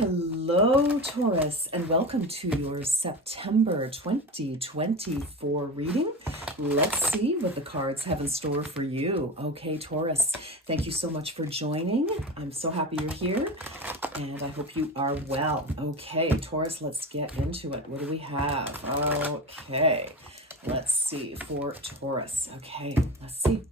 Hello, Taurus, and welcome to your September 2024 reading. Let's see what the cards have in store for you. Okay, Taurus, thank you so much for joining. I'm so happy you're here, and I hope you are well. Okay, Taurus, let's get into it. What do we have? Okay, let's see for Taurus. Okay, let's see.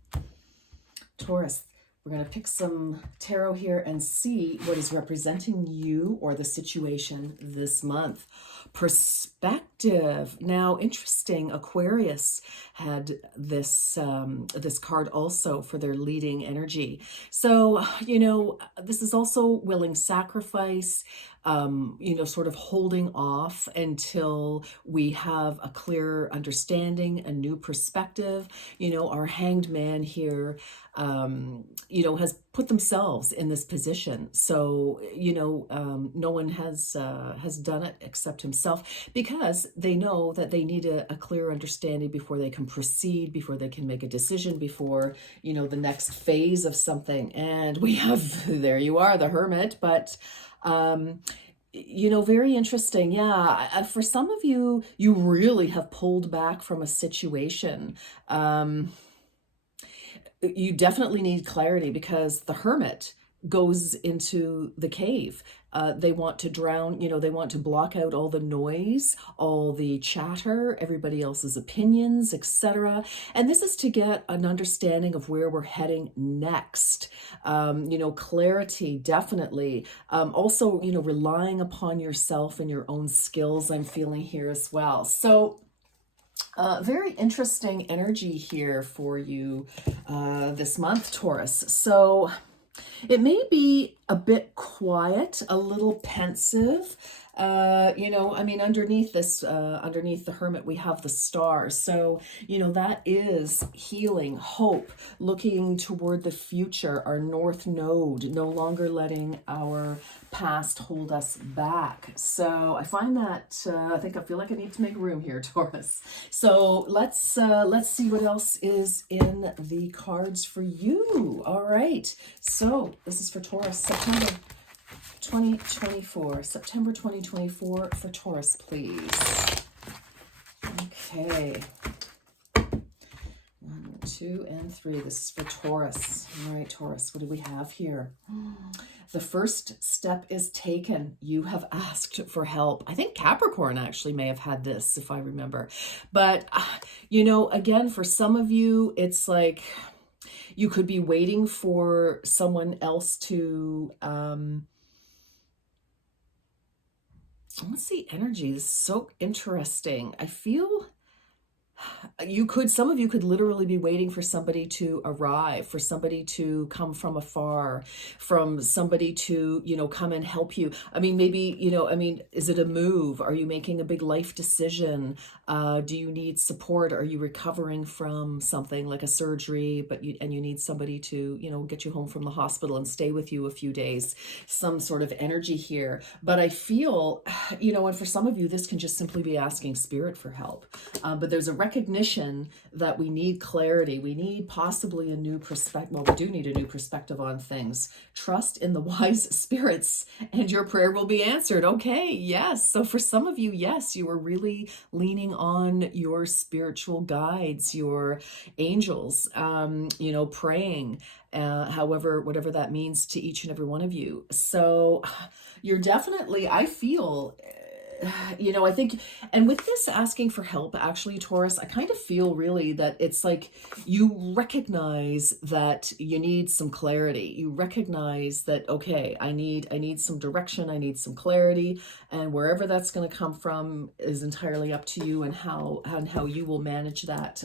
Taurus, we're going to pick some tarot here and see what is representing you or the situation this month. Perspective. Now, interesting, Aquarius had this this card also for their leading energy. So, this is also willing sacrifice, sort of holding off until we have a clearer understanding, a new perspective. Our hanged man here, has put themselves in this position. So, no one has done it except himself, because they know that they need a clear understanding before they can proceed, before they can make a decision, before, the next phase of something. And we have, there you are, the Hermit, but, very interesting. Yeah. For some of you, you really have pulled back from a situation. You definitely need clarity, because the Hermit goes into the cave. They want to drown, they want to block out all the noise, all the chatter, everybody else's opinions, etc. And this is to get an understanding of where we're heading next. Clarity, definitely. Also, relying upon yourself and your own skills, I'm feeling here as well. So, very interesting energy here for you this month, Taurus. So it may be a bit quiet, a little pensive. Underneath this, underneath the Hermit, we have the Star. So, that is healing, hope, looking toward the future, our North Node, no longer letting our past hold us back. So I find that, I feel like I need to make room here, Taurus. So let's see what else is in the cards for you. All right. So this is for Taurus, September 2024. September 2024 for Taurus, please. Okay. 1, 2, and 3. This is for Taurus. All right, Taurus, what do we have here? The first step is taken. You have asked for help. I think Capricorn actually may have had this, if I remember. But, again, for some of you, it's like you could be waiting for someone else to... let's see, energy is so interesting. I feel some of you could literally be waiting for somebody to arrive, for somebody to come from afar, from somebody to, come and help you. Maybe, is it a move? Are you making a big life decision? Do you need support? Are you recovering from something like a surgery, but you need somebody to, get you home from the hospital and stay with you a few days, some sort of energy here. But I feel, and for some of you, this can just simply be asking Spirit for help. But there's a recognition that we need clarity. We need possibly a new perspective. Well, we do need a new perspective on things. Trust in the wise spirits and your prayer will be answered. Okay, yes. So for some of you, yes, you are really leaning on your spiritual guides, your angels, praying, whatever that means to each and every one of you. So you're definitely, I feel... I think, and with this asking for help, actually, Taurus, I kind of feel really that it's like you recognize that you need some clarity. You recognize that, okay, I need some direction. I need some clarity, and wherever that's going to come from is entirely up to you and how you will manage that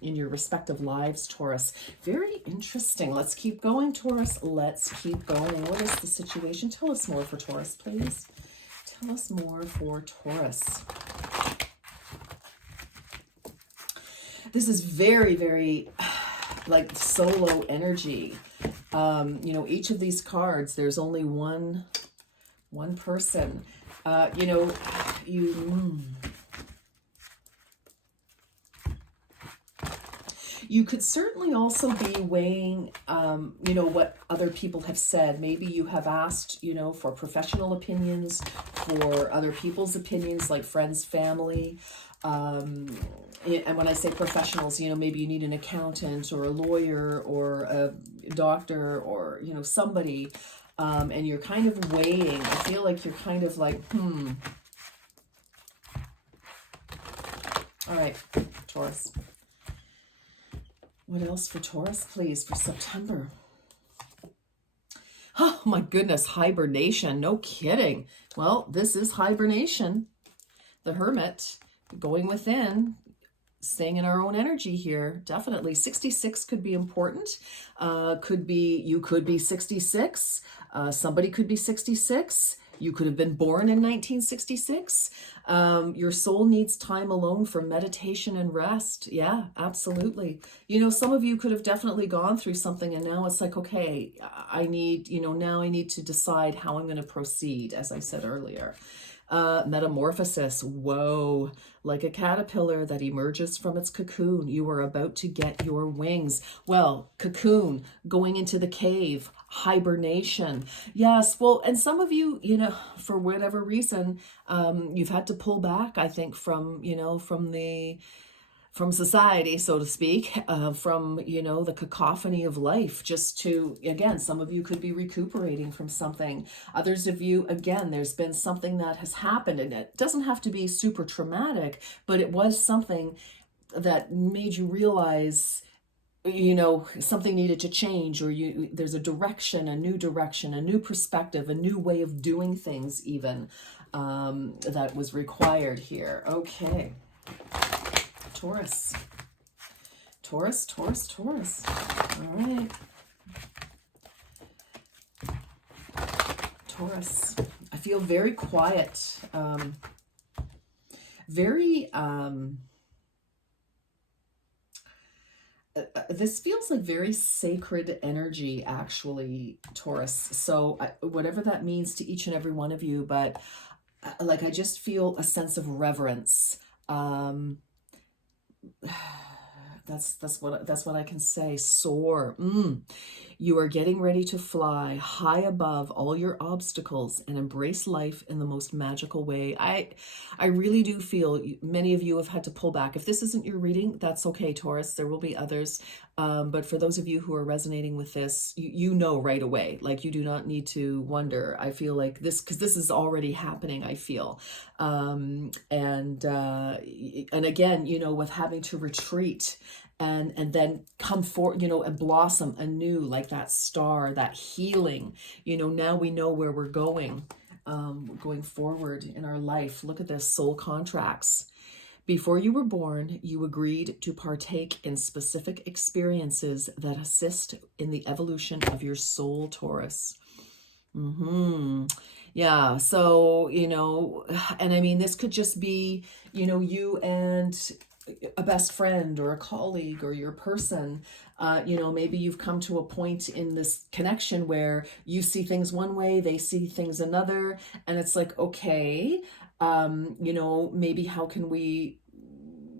in your respective lives, Taurus. Very interesting. Let's keep going, Taurus. Let's keep going. What is the situation? Tell us more for Taurus, please. Tell us more for Taurus. This is very, very like solo energy. Each of these cards, there's only one person. You could certainly also be weighing, you know, what other people have said. Maybe you have asked, you know, for professional opinions, for other people's opinions, like friends, family. And when I say professionals, you know, maybe you need an accountant or a lawyer or a doctor or, you know, somebody, and you're kind of weighing. I feel like you're kind of like, All right, Taurus. What else for Taurus, please, for September? Oh my goodness, hibernation. No kidding. Well, this is hibernation. The Hermit, going within, staying in our own energy here. Definitely. 66 could be important. You could be 66. Somebody could be 66. You could have been born in 1966. Your soul needs time alone for meditation and rest. Yeah, absolutely. You know, some of you could have definitely gone through something and now it's like, okay, I need, you know, now I need to decide how I'm going to proceed, as I said earlier. Metamorphosis. Whoa. Like a caterpillar that emerges from its cocoon, you are about to get your wings. Well, cocoon, going into the cave, hibernation. Yes, well, and some of you, you know, for whatever reason, you've had to pull back, I think, from, you know, from society, so to speak, from, you know, the cacophony of life, just to, again, some of you could be recuperating from something. Others of you, again, there's been something that has happened, and it doesn't have to be super traumatic, but it was something that made you realize, you know, something needed to change, or there's a direction, a new perspective, a new way of doing things even, that was required here. Okay. Taurus. Taurus, Taurus, Taurus. All right. Taurus. I feel very quiet. This feels like very sacred energy, actually, Taurus. So whatever that means to each and every one of you, but like I just feel a sense of reverence. That's what I can say. Soar. You are getting ready to fly high above all your obstacles and embrace life in the most magical way. I really do feel many of you have had to pull back. If this isn't your reading, that's okay, Taurus. There will be others. But for those of you who are resonating with this, you know right away. Like, you do not need to wonder. I feel like this, because this is already happening, I feel. And again, you know, with having to retreat and then come forward, you know, and blossom anew, like that star, that healing, you know, now we know where we're going forward in our life. Look at this, soul contracts. Before you were born, you agreed to partake in specific experiences that assist in the evolution of your soul, Taurus. Yeah, so, you know, and I mean, this could just be, you know, you and a best friend or a colleague or your person. You know, maybe you've come to a point in this connection where you see things one way, they see things another, and it's like, okay, you know, maybe how can we,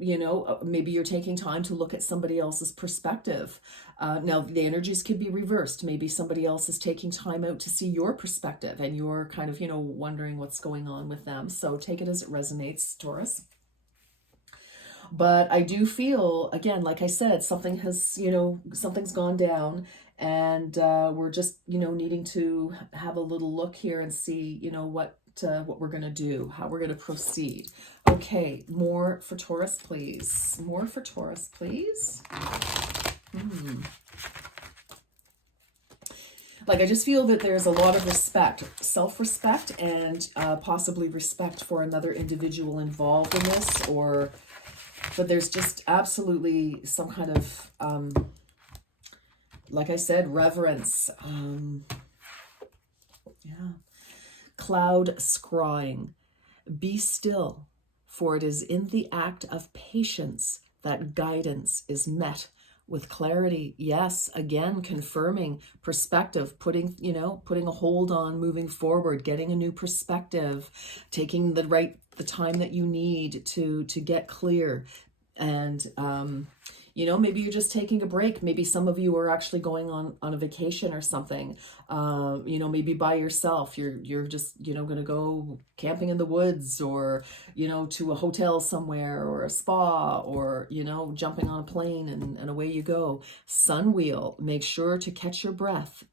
you know, maybe you're taking time to look at somebody else's perspective. Now, the energies could be reversed. Maybe somebody else is taking time out to see your perspective and you're kind of, you know, wondering what's going on with them. So take it as it resonates, Taurus. But I do feel, again, like I said, something has, you know, something's gone down, and we're just, you know, needing to have a little look here and see, you know, what we're going to do, how we're going to proceed. Okay, more for Taurus, please. More for Taurus, please. Like, I just feel that there's a lot of respect, self-respect, and possibly respect for another individual involved in this, but there's just absolutely some kind of, like I said, reverence. Yeah. Cloud scrying. Be still, for it is in the act of patience that guidance is met with clarity. Yes, again, confirming perspective, putting a hold on moving forward, getting a new perspective, taking the time that you need to get clear. And Maybe you're just taking a break. Maybe some of you are actually going on a vacation or something. Maybe by yourself. You're just, going to go camping in the woods, or, to a hotel somewhere, or a spa, or, jumping on a plane, and away you go. Sun wheel, make sure to catch your breath.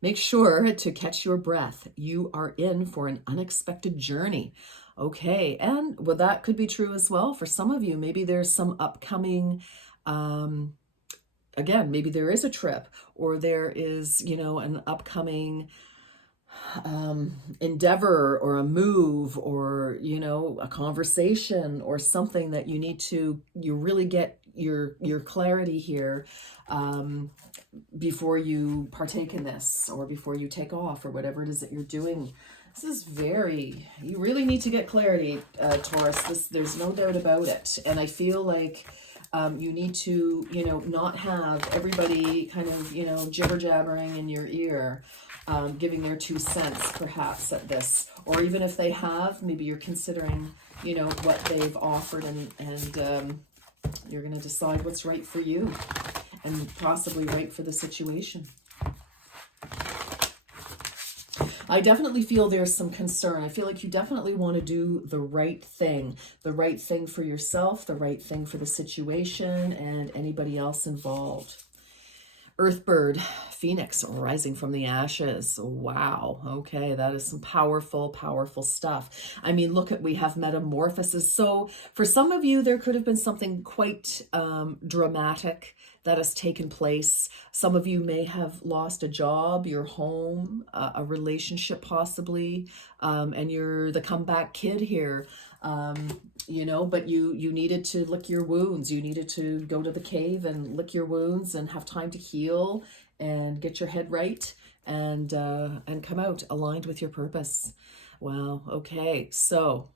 Make sure to catch your breath. You are in for an unexpected journey. Okay, and well, that could be true as well for some of you. Maybe there's some upcoming, again, maybe there is a trip, or there is, an upcoming endeavor, or a move, or, a conversation, or something that you really get your clarity here, before you partake in this, or before you take off, or whatever it is that you're doing. This is you really need to get clarity, Taurus. There's no doubt about it. And I feel like you need to, not have everybody kind of, jibber jabbering in your ear, giving their 2 cents perhaps at this. Or even if they have, maybe you're considering, what they've offered, and you're going to decide what's right for you, and possibly right for the situation. I definitely feel there's some concern. I feel like you definitely want to do the right thing for yourself, the right thing for the situation, and anybody else involved. Earthbird, Phoenix rising from the ashes. Wow. Okay, that is some powerful, powerful stuff. I mean, we have metamorphosis. So for some of you, there could have been something quite dramatic that has taken place. Some of you may have lost a job, your home, a relationship possibly, and you're the comeback kid here. But you needed to lick your wounds. You needed to go to the cave and lick your wounds and have time to heal and get your head right, and come out aligned with your purpose. Wow. Okay. So,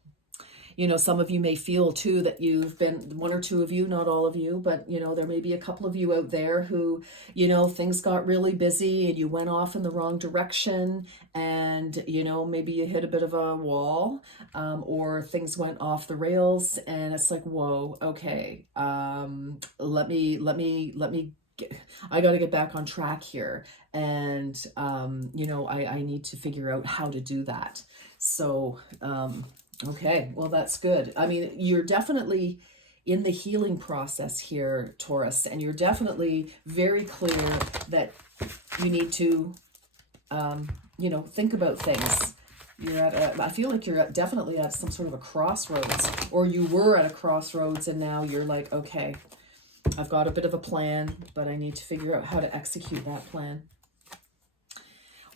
some of you may feel too that you've been, one or two of you, not all of you, but, there may be a couple of you out there who, things got really busy and you went off in the wrong direction, and, maybe you hit a bit of a wall, or things went off the rails, and it's like, whoa, okay, let me I got to get back on track here. And, I need to figure out how to do that. So, okay, well, that's good. I mean, you're definitely in the healing process here, Taurus, and you're definitely very clear that you need to, think about things. I feel like you're definitely at some sort of a crossroads, or you were at a crossroads, and now you're like, okay, I've got a bit of a plan, but I need to figure out how to execute that plan.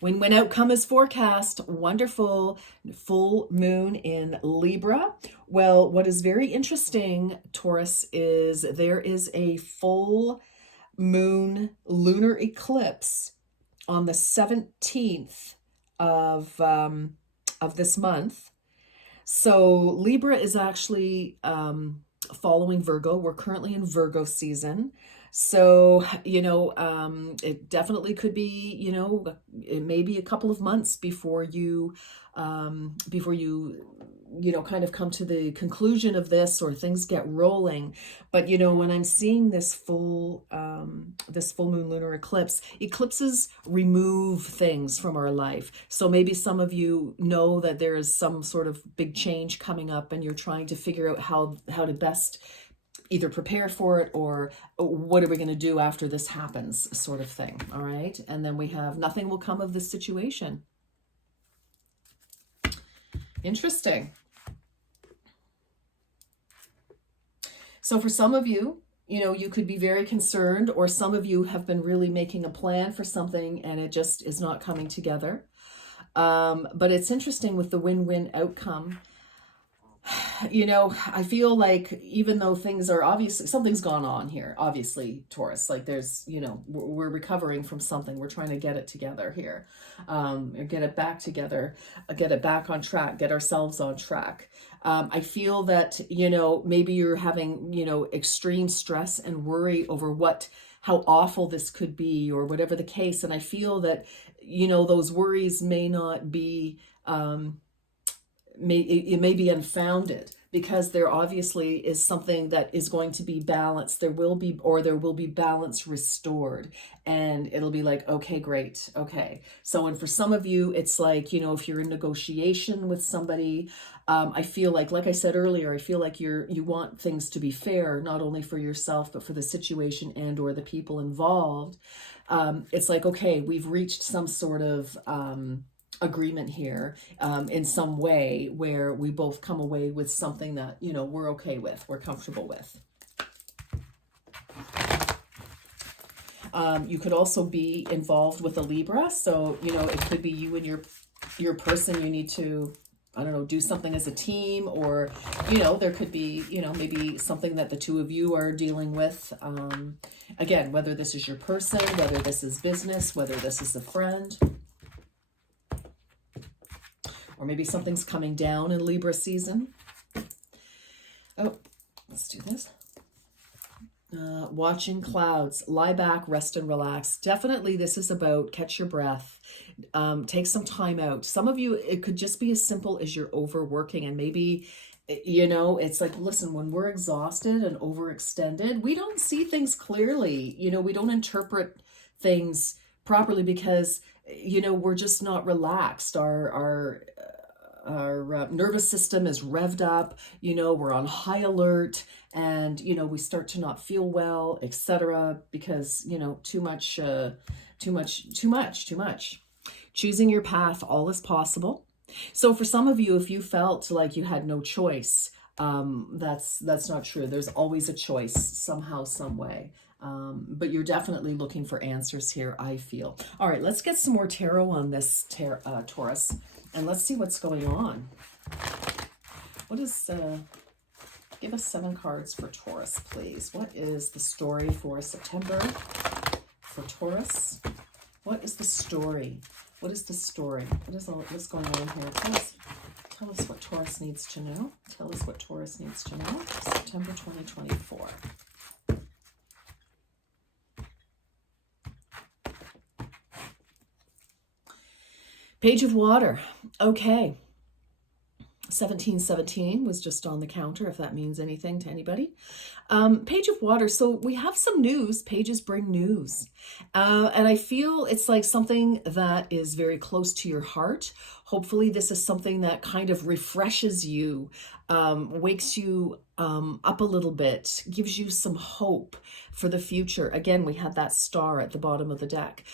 When outcome is forecast, wonderful full moon in Libra. Well, what is very interesting, Taurus, is there is a full moon lunar eclipse on the 17th of this month. So Libra is actually following Virgo. We're currently in Virgo season. So, it definitely could be, it may be a couple of months before you kind of come to the conclusion of this, or things get rolling. But, when I'm seeing this full moon lunar eclipse, eclipses remove things from our life. So maybe some of you know that there is some sort of big change coming up, and you're trying to figure out how to best either prepare for it, or what are we going to do after this happens, sort of thing. All right. And then we have nothing will come of this situation. Interesting. So for some of you, you could be very concerned, or some of you have been really making a plan for something and it just is not coming together. But it's interesting with the win-win outcome. I feel like even though things are obviously, something's gone on here, obviously, Taurus, like there's, we're recovering from something. We're trying to get it together here, get it back together, get it back on track, get ourselves on track. I feel that, maybe you're having, extreme stress and worry over how awful this could be, or whatever the case. And I feel that, those worries may not be, it may be unfounded, because there obviously is something that is going to be balanced. There will be balance restored, and it'll be like, okay, great. Okay. So, and for some of you, it's like, you know, if you're in negotiation with somebody, I feel like I said earlier, I feel like you want things to be fair, not only for yourself, but for the situation and or the people involved. It's like, okay, we've reached some sort of agreement here, in some way where we both come away with something that, you know, we're okay with, we're comfortable with. You could also be involved with a Libra. So, you know, it could be you and your person, you need to, I don't know, do something as a team, or, you know, there could be, you know, maybe something that the two of you are dealing with. Again, whether this is your person, whether this is business, whether this is a friend, or maybe something's coming down in Libra season. Oh, let's do this. Watching clouds, lie back, rest and relax. Definitely this is about catch your breath, take some time out. Some of you, it could just be as simple as you're overworking, and maybe, you know, it's like, listen, when we're exhausted and overextended, we don't see things clearly. You know, we don't interpret things properly because, you know, we're just not relaxed. Our nervous system is revved up, you know, we're on high alert, and, you know, we start to not feel well, etc. because, you know, too much. Choosing your path, all is possible. So for some of you, if you felt like you had no choice, that's not true. There's always a choice somehow, some way. But you're definitely looking for answers here, I feel. All right, let's get some more tarot on this Taurus, and let's see what's going on. What is, give us 7 cards for Taurus, please. What is the story for September for Taurus? What is the story? What is the story? What's going on here? Tell us what Taurus needs to know. Tell us what Taurus needs to know. September 2024. Page of Water. Okay. 1717 was just on the counter, if that means anything to anybody. Page of Water. So we have some news. Pages bring news. And I feel it's like something that is very close to your heart. Hopefully this is something that kind of refreshes you, wakes you up a little bit, gives you some hope for the future. Again, we had that star at the bottom of the deck.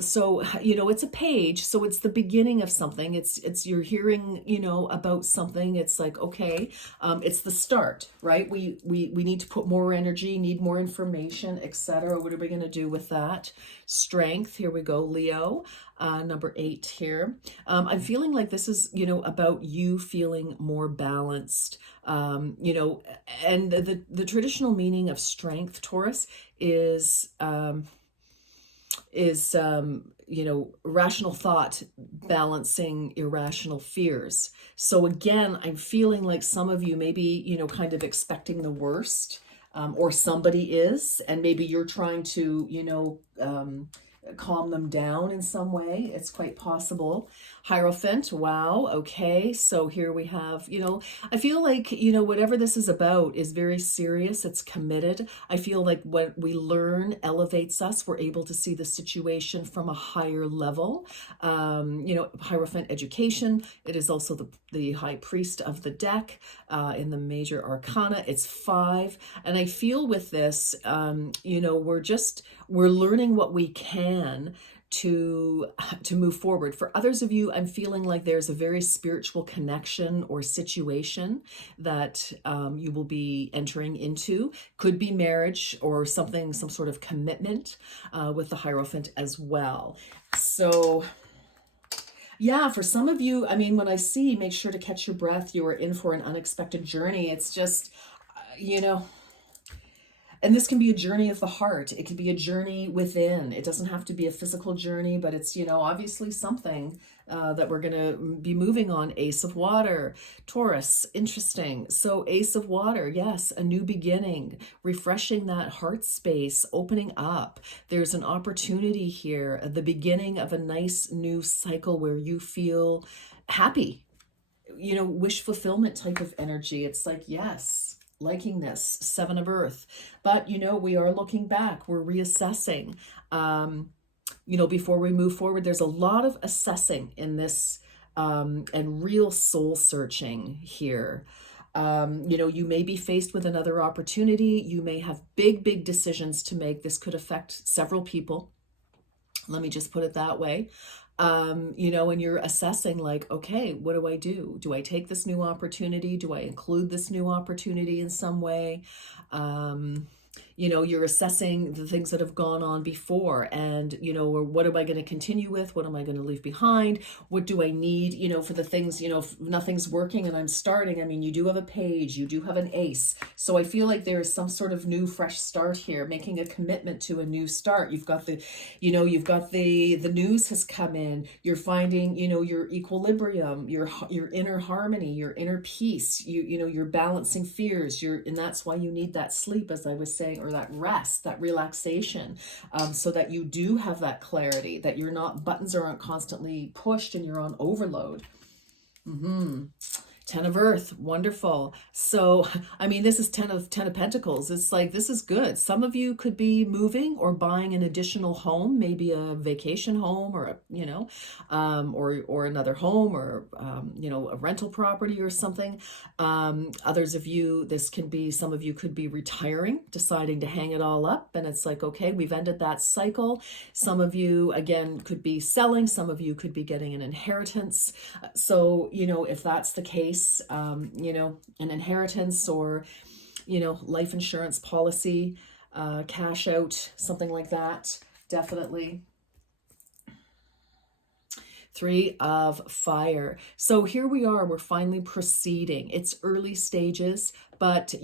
So, you know, it's a page, so it's the beginning of something. It's you're hearing, you know, about something. It's like, okay, it's the start, right? We need to put more energy, need more information, etc. What are we going to do with that? Strength. Here we go, Leo. Number 8 here. I'm feeling like this is, you know, about you feeling more balanced, you know, and the traditional meaning of strength, Taurus, is you know, rational thought balancing irrational fears. So again, I'm feeling like some of you maybe, you know, kind of expecting the worst, or somebody is, and maybe you're trying to, you know, calm them down in some way. It's quite possible. Hierophant. Wow. Okay. So here we have, you know, I feel like, you know, whatever this is about is very serious. It's committed. I feel like what we learn elevates us. We're able to see the situation from a higher level. You know, Hierophant, education. It is also the high priest of the deck, in the major arcana. It's 5. And I feel with this, you know, we're learning what we can to move forward. For others of you, I'm feeling like there's a very spiritual connection or situation that you will be entering into. Could be marriage or something, some sort of commitment, with the Hierophant as well. So yeah, for some of you, I mean, when I see make sure to catch your breath, you are in for an unexpected journey. It's just, you know, and this can be a journey of the heart. It can be a journey within. It doesn't have to be a physical journey, but it's, you know, obviously something that we're going to be moving on. Ace of Water, Taurus, interesting. So Ace of Water, yes, a new beginning, refreshing that heart space, opening up. There's an opportunity here, the beginning of a nice new cycle where you feel happy. wish fulfillment type of energy. It's like, yes, liking this, Seven of Earth. But, we are looking back, we're reassessing. Before we move forward, there's a lot of assessing in this, and real soul searching here. You may be faced with another opportunity. You may have big decisions to make. This could affect several people. Let me just put it that way. And you're assessing like, okay, what do I do? Do I take this new opportunity? Do I include this new opportunity in some way? You're assessing the things that have gone on before, and, what am I going to continue with? What am I going to leave behind? What do I need, for the things, if nothing's working and I'm starting. I mean, you do have a page, you do have an ace. So I feel like there is some sort of new, fresh start here, making a commitment to a new start. You've got the news has come in. You're finding, your equilibrium, your inner harmony, your inner peace. You're balancing fears. And that's why you need that sleep, as I was saying, or that rest, that relaxation, so that you do have that clarity, that you're not, buttons aren't constantly pushed and you're on overload. Ten of Earth, wonderful. So, I mean, this is Ten of Pentacles. It's like, this is good. Some of you could be moving or buying an additional home, maybe a vacation home, or or another home, or a rental property or something. Others of you, some of you could be retiring, deciding to hang it all up, and it's like, okay, we've ended that cycle. Some of you, again, could be selling. Some of you could be getting an inheritance. So, if that's the case, an inheritance, or, life insurance policy, cash out, something like that, definitely. Three of Fire. So here we are, we're finally proceeding. It's early stages, but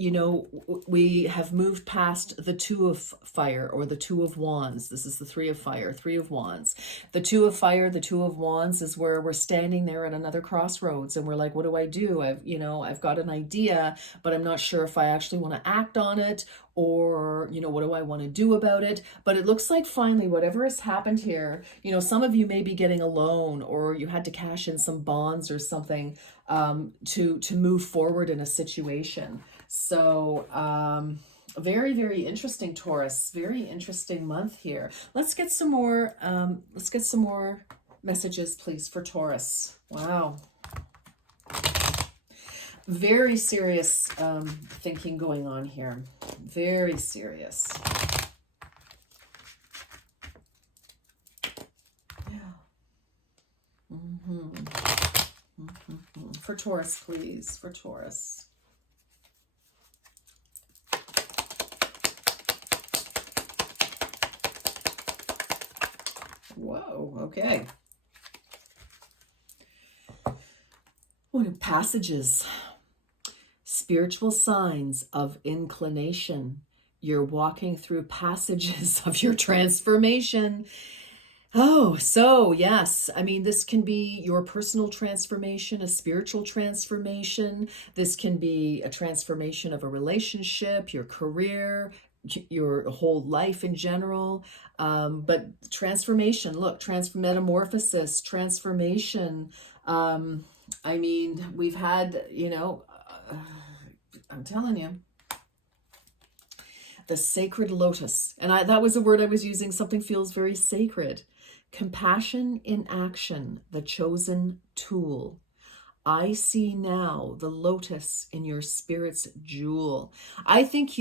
we have moved past the Two of Fire, or the Two of Wands. This is the Three of Fire, Three of Wands. The Two of Fire, the Two of Wands is where we're standing there at another crossroads, and we're like, what do I do? I've got an idea, but I'm not sure if I actually want to act on it, or, what do I want to do about it? But it looks like finally, whatever has happened here, some of you may be getting a loan, or you had to cash in some bonds or something, to move forward in a situation. So, very, very interesting, Taurus. Very interesting month here. Let's get some more, messages, please, for Taurus. Wow. Very serious thinking going on here. Very serious. Yeah. For Taurus, please. For Taurus. Whoa, okay. What are passages? Spiritual signs of inclination. You're walking through passages of your transformation. Oh, so yes. I mean, this can be your personal transformation, a spiritual transformation. This can be a transformation of a relationship, your career, your whole life in general. But transformation, look, metamorphosis, transformation. I mean, we've had, I'm telling you, the sacred lotus. And that was a word I was using. Something feels very sacred. Compassion in action, the chosen tool. I see now the lotus in your spirit's jewel. I think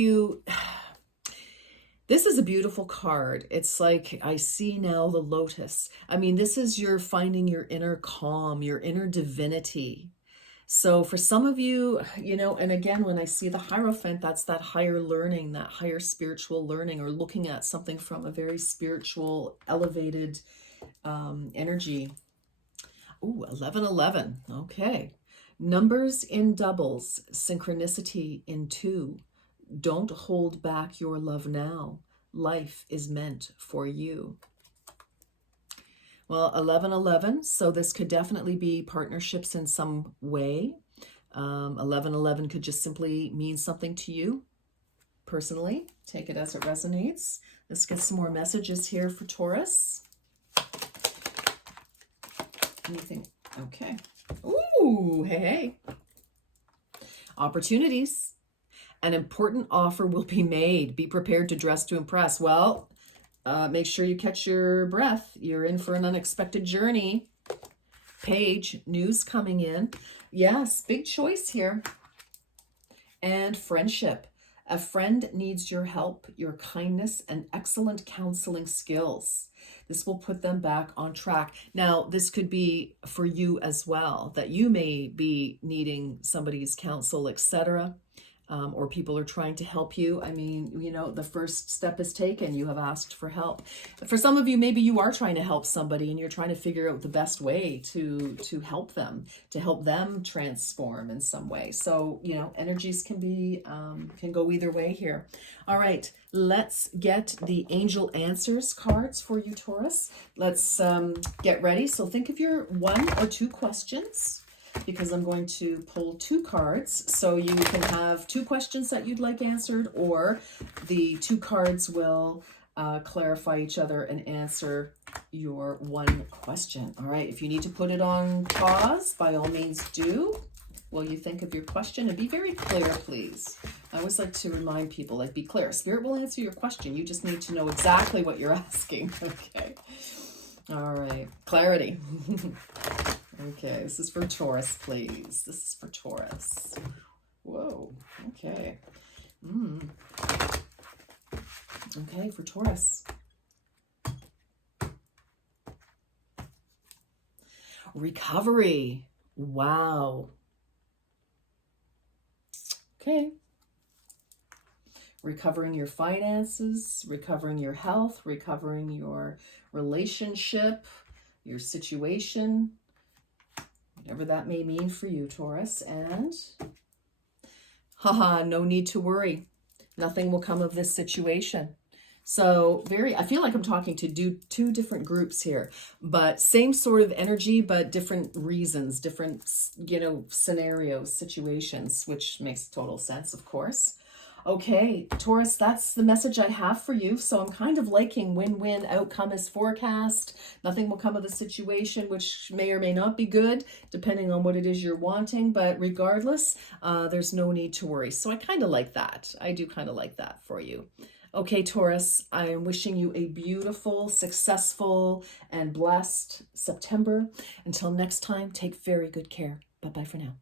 this is a beautiful card. It's like, I see now the lotus. I mean, this is your finding your inner calm, your inner divinity. So for some of you, and again, when I see the Hierophant, that's that higher learning, that higher spiritual learning, or looking at something from a very spiritual, elevated energy. Ooh, 1111. Okay. Numbers in doubles, synchronicity in two. Don't hold back your love now. Life is meant for you. Well, 1111, so this could definitely be partnerships in some way. 1111 could just simply mean something to you personally. Take it as it resonates. Let's get some more messages here for Taurus. Anything Okay. Ooh, hey, hey. Opportunities. An important offer will be made. Be prepared to dress to impress. Well, make sure you catch your breath. You're in for an unexpected journey. Page, news coming in. Yes, big choice here. And friendship. A friend needs your help, your kindness, and excellent counseling skills. This will put them back on track. Now, this could be for you as well, that you may be needing somebody's counsel, etc. Or people are trying to help you. I mean, you know, the first step is taken. You have asked for help. For some of you, maybe you are trying to help somebody and you're trying to figure out the best way to help them transform in some way. So, you know, energies can go either way here. All right, let's get the angel answers cards for you, Taurus. Let's get ready. So think of your 1 or 2 questions, because I'm going to pull 2 cards. So you can have 2 questions that you'd like answered, or the 2 cards will clarify each other and answer your 1 question. All right, if you need to put it on pause, by all means do, while you think of your question, and be very clear, please. I always like to remind people, like, be clear. Spirit will answer your question. You just need to know exactly what you're asking. Okay. All right. Clarity. Okay, this is for Taurus, please. This is for Taurus. Whoa, okay. Okay, for Taurus. Recovery. Wow. Okay. Recovering your finances, recovering your health, recovering your relationship, your situation, whatever that may mean for you, Taurus. And haha, no need to worry. Nothing will come of this situation. So I feel like I'm talking to 2 different groups here, but same sort of energy, but different reasons, different, you know, scenarios, situations, which makes total sense, of course. Okay, Taurus, that's the message I have for you. So I'm kind of liking win-win outcome as forecast. Nothing will come of the situation, which may or may not be good, depending on what it is you're wanting. But regardless, there's no need to worry. So I kind of like that. I do kind of like that for you. Okay, Taurus, I am wishing you a beautiful, successful, and blessed September. Until next time, take very good care. Bye-bye for now.